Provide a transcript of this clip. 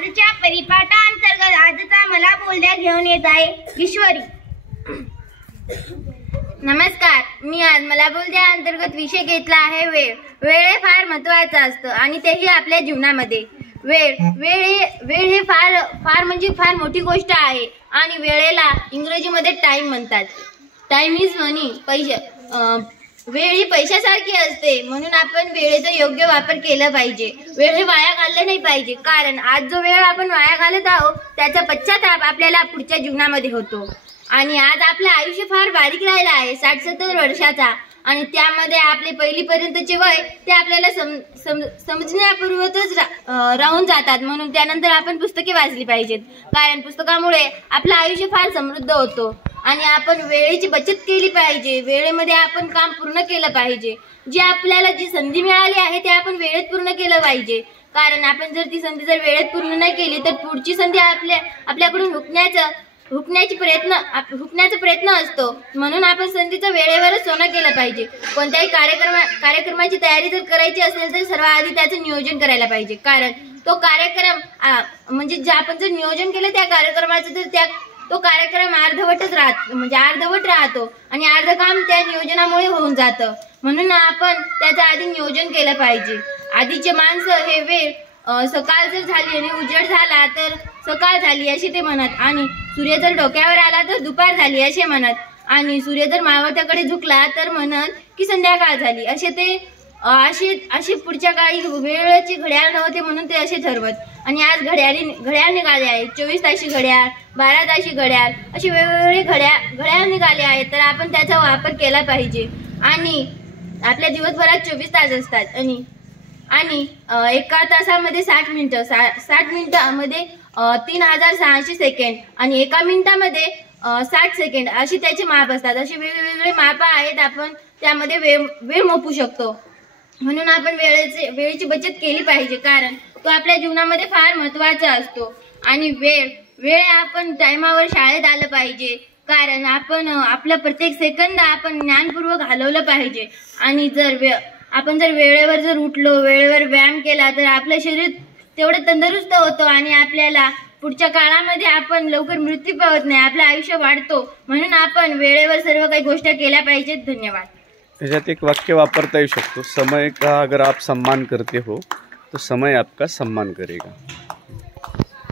आजच्या परिपाठांतर्गत आजचा मला बोलद्या घेऊन येत आहे ईश्वरी। नमस्कार, मी आज मला बोलद्या अंतर्गत विषय घेतला आहे वेळ। वेळ हे फार महत्त्वाचा असतं आणि तेही आपल्या जीवनामध्ये। वेळ हे फार म्हणजे फार मोठी गोष्ट आहे आणि वेळेला इंग्रजीमध्ये टाइम म्हणतात। टाइम इज मनी। वेळ ही पैशासारखी असते, म्हणून आपण वेळेचा योग्य वापर केला पाहिजे। वेळ हे वाया घालले नाही पाहिजे, कारण आज जो वेळ आपण वाया घालत आहोत त्याचा पश्चाताप आपल्याला पुढच्या जीवनामध्ये होतो। आणि आज आपलं आयुष्य फार बारीक राहिलं आहे, 60-70 वर्षाचा, आणि त्यामध्ये आपले पहिलीपर्यंतचे वय ते आपल्याला समजण्यापूर्वतच राहून जातात। म्हणून त्यानंतर आपण पुस्तके वाचली पाहिजेत, कारण पुस्तकामुळे आपलं आयुष्य फार समृद्ध होतो। आणि आपण वेळेची बचत केली पाहिजे, वेळेमध्ये आपण काम पूर्ण केलं पाहिजे। आपल्याला जी संधी मिळाली आहे ते आपण वेळेत पूर्ण केलं पाहिजे, कारण आपण जर ती संधी वेळेत पूर्ण नाही केली तर पुढची संधी आपल्याकडून हुकण्याचा प्रयत्न असतो। म्हणून आपण संधीचं वेळेवरच सोनं केलं पाहिजे। कोणत्याही कार्यक्रमाची तयारी जर करायची असेल तर सर्वात त्याचं नियोजन करायला पाहिजे, कारण तो कार्यक्रम म्हणजे आपण जर नियोजन केलं त्या कार्यक्रमाचं तर तो कार्यक्रम अर्धवट राहतो आणि अर्ध काम त्या नियोजनामुळे होऊन जातं। म्हणून आपण त्याचं आधी नियोजन केलं पाहिजे। आधीचे माणसं हे वेळ सकाळ जर झाली आणि उजेड झाला तर सकाळ झाली असे ते म्हणत, आणि सूर्य जर डोक्यावर आला तर दुपार झाली असे म्हणत, आणि सूर्य जर मावळत्याकडे झुकला तर म्हणत की संध्याकाळ झाली असे पुढच्या काळी वेळेची घड्याळ नव्हते म्हणून ते असे ठरवत। आणि आज घड्याळ निघाले आहे, 24 ताशी घड्याळ, 12 ताशी घड्याळ, अशी वेगवेगळे घड्याळ निघाले आहेत, तर आपण त्याचा वापर केला पाहिजे। आणि आपल्या दिवसभरात 24 तास असतात आणि एका तासामध्ये 60 मिनिटं, 60 मिनिटांमध्ये 3600 सेकंड, आणि एका मिनिटामध्ये 60 सेकंड अशी त्याचे माप असतात। असे वेगवेगळे माप आहेत, आपण त्यामध्ये वेळ मोजू शकतो। म्हणून आपण वेळेची बचत केली पाहिजे, कारण तो आपल्या जीवनामध्ये फार महत्त्वाचा असतो। आणि वेळ आपण टायमावर शाळेत आलं पाहिजे, कारण आपण आपला प्रत्येक सेकंद आपण ज्ञानपूर्वक घालवलं पाहिजे। आणि आपण जर वेळेवर उठलो, वेळेवर व्यायाम केला तर आपलं शरीर तेवढं तंदुरुस्त होतं आणि आपल्याला पुढच्या काळामध्ये आपण लवकर मृत्यू पावत नाही, आपलं आयुष्य वाढतो। म्हणून आपण वेळेवर सर्व काही गोष्टी केल्या पाहिजेत। धन्यवाद। याच्यात एक वाक्य वापरता येऊ शकतो, समय का अगर आप सम्मान करते हो तो समय आपका सम्मान करेगा।